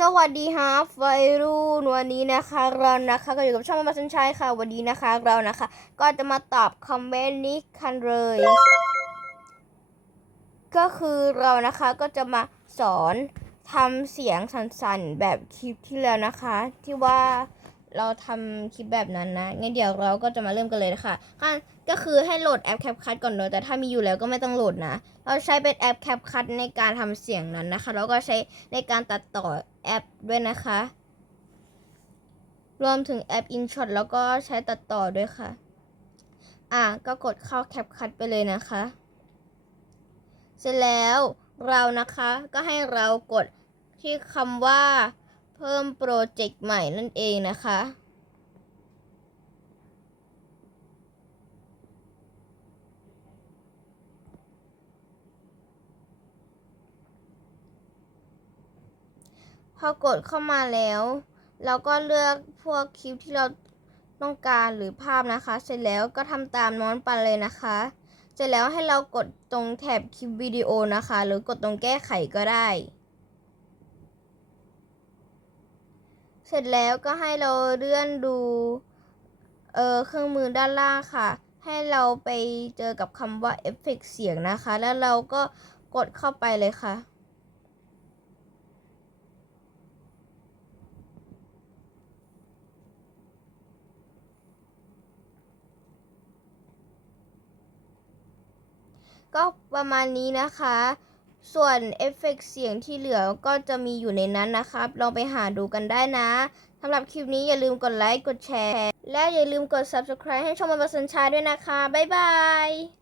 สวัสดีครับวัยรุ่นวันนี้นะคะ เรานะคะก็อยู่กับช่องมาสัญชัยค่ะ วันนี้นะคะเรานะคะ ก็จะมาตอบคอมเมนต์นี้กันเลย ก็คือเรานะคะก็จะมาสอนทำเสียงสั่นๆแบบคลิปที่แล้วนะคะ ที่ว่า เราทำคลิปแบบนั้นนะงั้นเดี๋ยวเราก็จะมาเริ่มกันเลยนะคะขั้นก็คือให้โหลดแอป CapCut ก่อนเนอะแต่ถ้ามีอยู่แล้วก็ไม่ต้องโหลดนะ เราใช้เป็นแอป CapCut ในการทำเสียงนั้นนะคะ แล้วก็ใช้ในการตัดต่อแอปด้วยนะคะ รวมถึงแอป InShot แล้วก็ใช้ตัดต่อด้วยค่ะ อะก็กดเข้า CapCut ไปเลยนะคะ เสร็จแล้วเรานะคะก็ให้เรากดที่คำว่า เพิ่มโปรเจกต์ใหม่นั่นเองนะคะ พอกดเข้ามาแล้ว เราก็เลือกพวกคลิปที่เราต้องการหรือภาพนะคะ เสร็จแล้วก็ทำตามน้องไปเลยนะคะ เสร็จแล้วให้เรากดตรงแถบคลิปวิดีโอนะคะ หรือกดตรงแก้ไขก็ได้ สร็จแล้วก็ให้เราเลื่อนดูเออเครื่องมือด้านล่างค่ะ ให้เราไปเจอกับคำว่าเอฟเฟกเสียงนะคะ แล้วเราก็กดเข้าไปเลยค่ะก็ประมาณนี้นะคะ ส่วนเอฟเฟกต์เสียงที่เหลือก็จะมีอยู่ในนั้นนะครับ ลองไปหาดูกันได้นะสำหรับคลิปนี้อย่าลืมกดไลค์ กดแชร์ และอย่าลืมกด subscribe ให้ช่องมันประสันชาด้วยนะคะ บ๊ายบาย